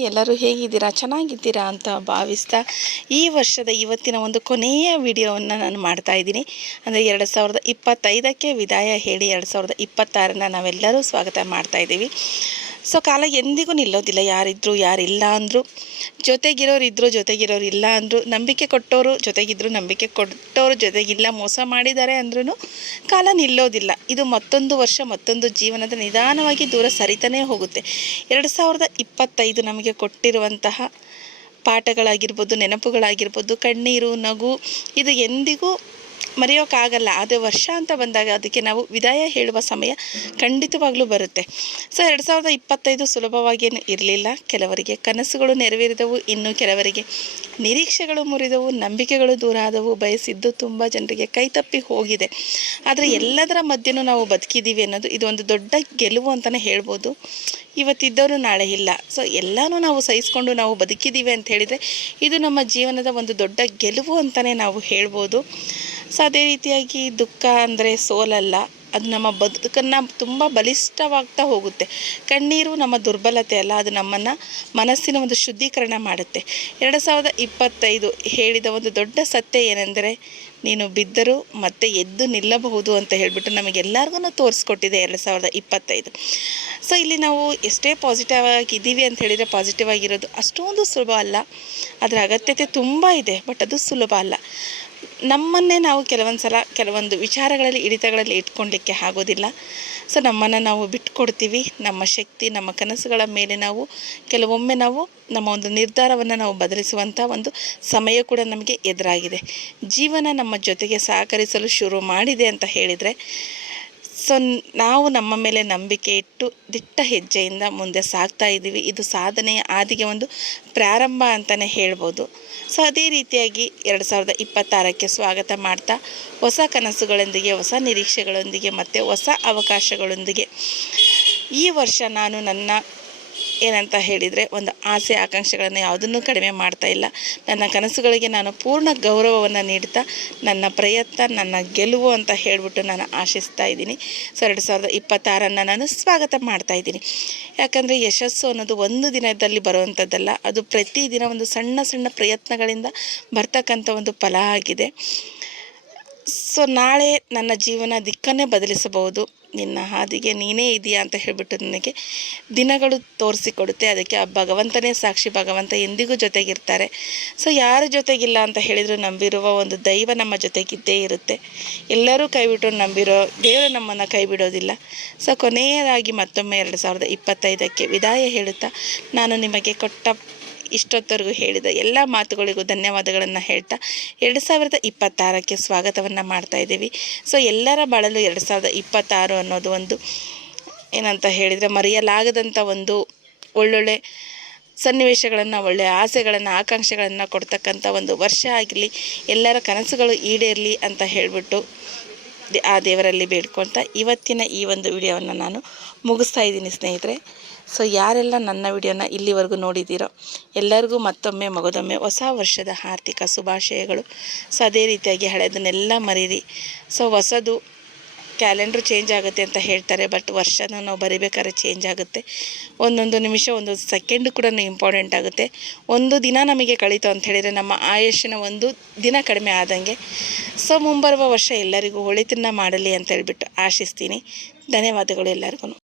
ಎಲ್ಲರೂ ಹೇಗಿದ್ದೀರಾ? ಚೆನ್ನಾಗಿದ್ದೀರಾ ಅಂತ ಭಾವಿಸ್ತಾ ಈ ವರ್ಷದ ಇವತ್ತಿನ ಒಂದು ಕೊನೆಯ ವಿಡಿಯೋವನ್ನು ನಾನು ಮಾಡ್ತಾ ಇದ್ದೀನಿ. ಅಂದರೆ ಎರಡು ಸಾವಿರದ ಇಪ್ಪತ್ತೈದಕ್ಕೆ ವಿದಾಯ ಹೇಳಿ, ಎರಡು ಸಾವಿರದ ಇಪ್ಪತ್ತಾರನ್ನ ನಾವೆಲ್ಲರೂ ಸ್ವಾಗತ ಮಾಡ್ತಾ ಇದ್ದೀವಿ. ಸೊ ಕಾಲ ಎಂದಿಗೂ ನಿಲ್ಲೋದಿಲ್ಲ. ಯಾರಿದ್ರು, ಯಾರಿಲ್ಲ ಅಂದರು. ಜೊತೆಗಿರೋರು ಇದ್ದರು ಜೊತೆಗಿರೋರು ಇಲ್ಲ ಅಂದರು. ನಂಬಿಕೆ ಕೊಟ್ಟವರು ಜೊತೆಗಿದ್ರು, ನಂಬಿಕೆ ಕೊಟ್ಟವರು ಜೊತೆಗಿಲ್ಲ, ಮೋಸ ಮಾಡಿದ್ದಾರೆ ಅಂದ್ರೂ ಕಾಲ ನಿಲ್ಲೋದಿಲ್ಲ. ಇದು ಮತ್ತೊಂದು ವರ್ಷ, ಮತ್ತೊಂದು ಜೀವನದ ನಿಧಾನವಾಗಿ ದೂರ ಸರಿತಾನೇ ಹೋಗುತ್ತೆ. ಎರಡು ಸಾವಿರದ ಇಪ್ಪತ್ತೈದು ನಮಗೆ ಕೊಟ್ಟಿರುವಂತಹ ಪಾಠಗಳಾಗಿರ್ಬೋದು, ನೆನಪುಗಳಾಗಿರ್ಬೋದು, ಕಣ್ಣೀರು, ನಗು, ಇದು ಎಂದಿಗೂ ಮರೆಯೋಕ್ಕಾಗಲ್ಲ ಅದೇ ವರ್ಷ ಅಂತ ಬಂದಾಗ ಅದಕ್ಕೆ ನಾವು ವಿದಾಯ ಹೇಳುವ ಸಮಯ ಖಂಡಿತವಾಗ್ಲೂ ಬರುತ್ತೆ. ಸೊ, ಎರಡು ಸಾವಿರದ ಇಪ್ಪತ್ತೈದು ಸುಲಭವಾಗೇನು ಇರಲಿಲ್ಲ. ಕೆಲವರಿಗೆ ಕನಸುಗಳು ನೆರವೇರಿದವು, ಇನ್ನು ಕೆಲವರಿಗೆ ನಿರೀಕ್ಷೆಗಳು ಮುರಿದವು, ನಂಬಿಕೆಗಳು ದೂರ ಆದವು, ಬಯಸಿದ್ದು ತುಂಬ ಜನರಿಗೆ ಕೈತಪ್ಪಿ ಹೋಗಿದೆ. ಆದರೆ ಎಲ್ಲದರ ಮಧ್ಯನೂ ನಾವು ಬದುಕಿದ್ದೀವಿ ಅನ್ನೋದು ಇದು ಒಂದು ದೊಡ್ಡ ಗೆಲುವು ಅಂತಲೇ ಹೇಳ್ಬೋದು. ಇವತ್ತಿದ್ದವರು ನಾಳೆ ಇಲ್ಲ. ಸೊ, ಎಲ್ಲನೂ ನಾವು ಸಹಿಸ್ಕೊಂಡು ನಾವು ಬದುಕಿದ್ದೀವಿ ಅಂತ ಹೇಳಿದರೆ ಇದು ನಮ್ಮ ಜೀವನದ ಒಂದು ದೊಡ್ಡ ಗೆಲುವು ಅಂತಲೇ ನಾವು ಹೇಳ್ಬೋದು. ಸೊ ಅದೇ ರೀತಿಯಾಗಿ ದುಃಖ ಅಂದರೆ ಸೋಲಲ್ಲ, ಅದು ನಮ್ಮ ಬದುಕನ್ನು ತುಂಬ ಬಲಿಷ್ಠವಾಗ್ತಾ ಹೋಗುತ್ತೆ. ಕಣ್ಣೀರು ನಮ್ಮ ದುರ್ಬಲತೆ ಅಲ್ಲ, ಅದು ನಮ್ಮನ್ನು ಮನಸ್ಸಿನ ಒಂದು ಶುದ್ಧೀಕರಣ ಮಾಡುತ್ತೆ. ಎರಡು ಸಾವಿರದ ಇಪ್ಪತ್ತೈದು ಹೇಳಿದ ಒಂದು ದೊಡ್ಡ ಸತ್ಯ ಏನೆಂದರೆ, ನೀನು ಬಿದ್ದರೂ ಮತ್ತೆ ಎದ್ದು ನಿಲ್ಲಬಹುದು ಅಂತ ಹೇಳಿಬಿಟ್ಟು ನಮಗೆಲ್ಲರಿಗೂ ತೋರಿಸ್ಕೊಟ್ಟಿದೆ ಎರಡು ಸಾವಿರದ ಇಪ್ಪತ್ತೈದು. ಸೊ ಇಲ್ಲಿ ನಾವು ಎಷ್ಟೇ ಪಾಸಿಟಿವ್ ಆಗಿದ್ದೀವಿ ಅಂತ ಹೇಳಿದರೆ ಪಾಸಿಟಿವ್ ಆಗಿರೋದು ಅಷ್ಟೊಂದು ಸುಲಭ ಅಲ್ಲ. ಅದರ ಅಗತ್ಯತೆ ತುಂಬ ಇದೆ ಬಟ್ ಅದು ಸುಲಭ ಅಲ್ಲ. ನಮ್ಮನ್ನೇ ನಾವು ಕೆಲವೊಂದು ಸಲ ಕೆಲವೊಂದು ವಿಚಾರಗಳಲ್ಲಿ, ಹಿಡಿತಗಳಲ್ಲಿ ಇಟ್ಕೊಳ್ಲಿಕ್ಕೆ ಆಗೋದಿಲ್ಲ. ಸೊ ನಮ್ಮನ್ನು ನಾವು ಬಿಟ್ಕೊಡ್ತೀವಿ. ನಮ್ಮ ಶಕ್ತಿ, ನಮ್ಮ ಕನಸುಗಳ ಮೇಲೆ ನಾವು, ಕೆಲವೊಮ್ಮೆ ನಾವು ನಮ್ಮ ಒಂದು ನಿರ್ಧಾರವನ್ನು ನಾವು ಬದಲಿಸುವಂಥ ಒಂದು ಸಮಯ ಕೂಡ ನಮಗೆ ಎದುರಾಗಿದೆ. ಜೀವನ ನಮ್ಮ ಜೊತೆಗೆ ಸಹಕರಿಸಲು ಶುರು ಮಾಡಿದೆ ಅಂತ ಹೇಳಿದರೆ ಸೊ ನಾವು ನಮ್ಮ ಮೇಲೆ ನಂಬಿಕೆ ಇಟ್ಟು ದಿಟ್ಟ ಹೆಜ್ಜೆಯಿಂದ ಮುಂದೆ ಸಾಗ್ತಾ ಇದ್ದೀವಿ. ಇದು ಸಾಧನೆಯ ಆದಿಗೆ ಒಂದು ಪ್ರಾರಂಭ ಅಂತಲೇ ಹೇಳ್ಬೋದು. ಸೊ ಅದೇ ರೀತಿಯಾಗಿ ಎರಡು ಸಾವಿರದ ಇಪ್ಪತ್ತಾರಕ್ಕೆ ಸ್ವಾಗತ ಮಾಡ್ತಾ, ಹೊಸ ಕನಸುಗಳೊಂದಿಗೆ, ಹೊಸ ನಿರೀಕ್ಷೆಗಳೊಂದಿಗೆ ಮತ್ತು ಹೊಸ ಅವಕಾಶಗಳೊಂದಿಗೆ ಈ ವರ್ಷ ನಾನು ನನ್ನ ಏನಂತ ಹೇಳಿದರೆ ಒಂದು ಆಸೆ, ಆಕಾಂಕ್ಷೆಗಳನ್ನು ಯಾವುದನ್ನು ಕಡಿಮೆ ಮಾಡ್ತಾ ಇಲ್ಲ. ನನ್ನ ಕನಸುಗಳಿಗೆ ನಾನು ಪೂರ್ಣ ಗೌರವವನ್ನು ನೀಡ್ತಾ, ನನ್ನ ಪ್ರಯತ್ನ, ನನ್ನ ಗೆಲುವು ಅಂತ ಹೇಳಿಬಿಟ್ಟು ನಾನು ಆಶಿಸ್ತಾ ಇದ್ದೀನಿ. ಸೊ, ಎರಡು ಸಾವಿರದ ಇಪ್ಪತ್ತಾರನ್ನು ನಾನು ಸ್ವಾಗತ ಮಾಡ್ತಾ ಇದ್ದೀನಿ. ಯಾಕಂದರೆ ಯಶಸ್ಸು ಅನ್ನೋದು ಒಂದು ದಿನದಲ್ಲಿ ಬರುವಂಥದ್ದಲ್ಲ, ಅದು ಪ್ರತಿದಿನ ಒಂದು ಸಣ್ಣ ಸಣ್ಣ ಪ್ರಯತ್ನಗಳಿಂದ ಬರ್ತಕ್ಕಂಥ ಒಂದು ಫಲ ಆಗಿದೆ. ಸೊ, ನಾಳೆ ನನ್ನ ಜೀವನ ದಿಕ್ಕನ್ನೇ ಬದಲಿಸಬಹುದು. ನಿನ್ನ ಹಾದಿಗೆ ನೀನೇ ಇದೆಯಾ ಅಂತ ಹೇಳಿಬಿಟ್ಟು ನನಗೆ ದಿನಗಳು ತೋರಿಸಿಕೊಡುತ್ತೆ. ಅದಕ್ಕೆ ಆ ಭಗವಂತನೇ ಸಾಕ್ಷಿ, ಭಗವಂತ ಎಂದಿಗೂ ಜೊತೆಗಿರ್ತಾರೆ. ಸೊ ಯಾರ ಜೊತೆಗಿಲ್ಲ ಅಂತ ಹೇಳಿದರೂ ನಂಬಿರುವ ಒಂದು ದೈವ ನಮ್ಮ ಜೊತೆಗಿದ್ದೇ ಇರುತ್ತೆ. ಎಲ್ಲರೂ ಕೈಬಿಟ್ಟು ನಂಬಿರೋ, ದೇವರು ನಮ್ಮನ್ನು ಕೈ ಬಿಡೋದಿಲ್ಲ ಸೊ ಕೊನೆಯದಾಗಿ ಮತ್ತೊಮ್ಮೆ ಎರಡು ಸಾವಿರದ ಇಪ್ಪತ್ತೈದಕ್ಕೆ ವಿದಾಯ ಹೇಳುತ್ತಾ ನಾನು ನಿಮಗೆ ಕೊಟ್ಟ ಇಷ್ಟೊತ್ತವರೆಗೂ ಹೇಳಿದ ಎಲ್ಲ ಮಾತುಗಳಿಗೂ ಧನ್ಯವಾದಗಳನ್ನು ಹೇಳ್ತಾ ಎರಡು ಸಾವಿರದ ಇಪ್ಪತ್ತಾರಕ್ಕೆ ಸ್ವಾಗತವನ್ನು ಮಾಡ್ತಾ ಇದ್ದೀವಿ. ಸೊ ಎಲ್ಲರ ಬಾಳಲು ಎರಡು ಸಾವಿರದ ಇಪ್ಪತ್ತಾರು ಅನ್ನೋದು ಒಂದು ಏನಂತ ಹೇಳಿದರೆ ಮರೆಯಲಾಗದಂಥ ಒಂದು ಒಳ್ಳೊಳ್ಳೆ ಸನ್ನಿವೇಶಗಳನ್ನು ಒಳ್ಳೆಯ ಆಸೆಗಳನ್ನು, ಆಕಾಂಕ್ಷೆಗಳನ್ನು ಕೊಡ್ತಕ್ಕಂಥ ಒಂದು ವರ್ಷ ಆಗಲಿ, ಎಲ್ಲರ ಕನಸುಗಳು ಈಡೇರಲಿ ಅಂತ ಹೇಳಿಬಿಟ್ಟು ಆ ದೇವರಲ್ಲಿ ಬೇಡ್ಕೊಳ್ತಾ ಇವತ್ತಿನ ಈ ಒಂದು ವಿಡಿಯೋವನ್ನು ನಾನು ಮುಗಿಸ್ತಾ ಇದ್ದೀನಿ ಸ್ನೇಹಿತರೆ. ಸೊ ಯಾರೆಲ್ಲ ನನ್ನ ವಿಡಿಯೋನ ಇಲ್ಲಿವರೆಗೂ ನೋಡಿದ್ದೀರೋ ಎಲ್ಲರಿಗೂ ಮತ್ತೊಮ್ಮೆ ಮಗದೊಮ್ಮೆ ಹೊಸ ವರ್ಷದ ಆರ್ಥಿಕ ಶುಭಾಶಯಗಳು. ಸೊ ಅದೇ ರೀತಿಯಾಗಿ ಹಳೆದನ್ನೆಲ್ಲ ಮರೀರಿ ಸೊ ಹೊಸದು ಕ್ಯಾಲೆಂಡ್ರು ಚೇಂಜ್ ಆಗುತ್ತೆ ಅಂತ ಹೇಳ್ತಾರೆ, ಬಟ್ ವರ್ಷನ ನಾವು ಬರಿಬೇಕಾದ್ರೆ ಚೇಂಜ್ ಆಗುತ್ತೆ. ಒಂದೊಂದು ನಿಮಿಷ ಒಂದು ಸೆಕೆಂಡ್ ಕೂಡ ಇಂಪಾರ್ಟೆಂಟ್ ಆಗುತ್ತೆ. ಒಂದು ದಿನ ನಮಗೆ ಕಳೀತು ಅಂತ ಹೇಳಿದರೆ ನಮ್ಮ ಆಯುಷ್ಯನ ಒಂದು ದಿನ ಕಡಿಮೆ ಆದಂಗೆ ಸೊ ಮುಂಬರುವ ವರ್ಷ ಎಲ್ಲರಿಗೂ ಒಳಿತನ್ನ ಮಾಡಲಿ ಅಂತ ಹೇಳಿಬಿಟ್ಟು ಆಶಿಸ್ತೀನಿ. ಧನ್ಯವಾದಗಳು ಎಲ್ಲರಿಗೂ.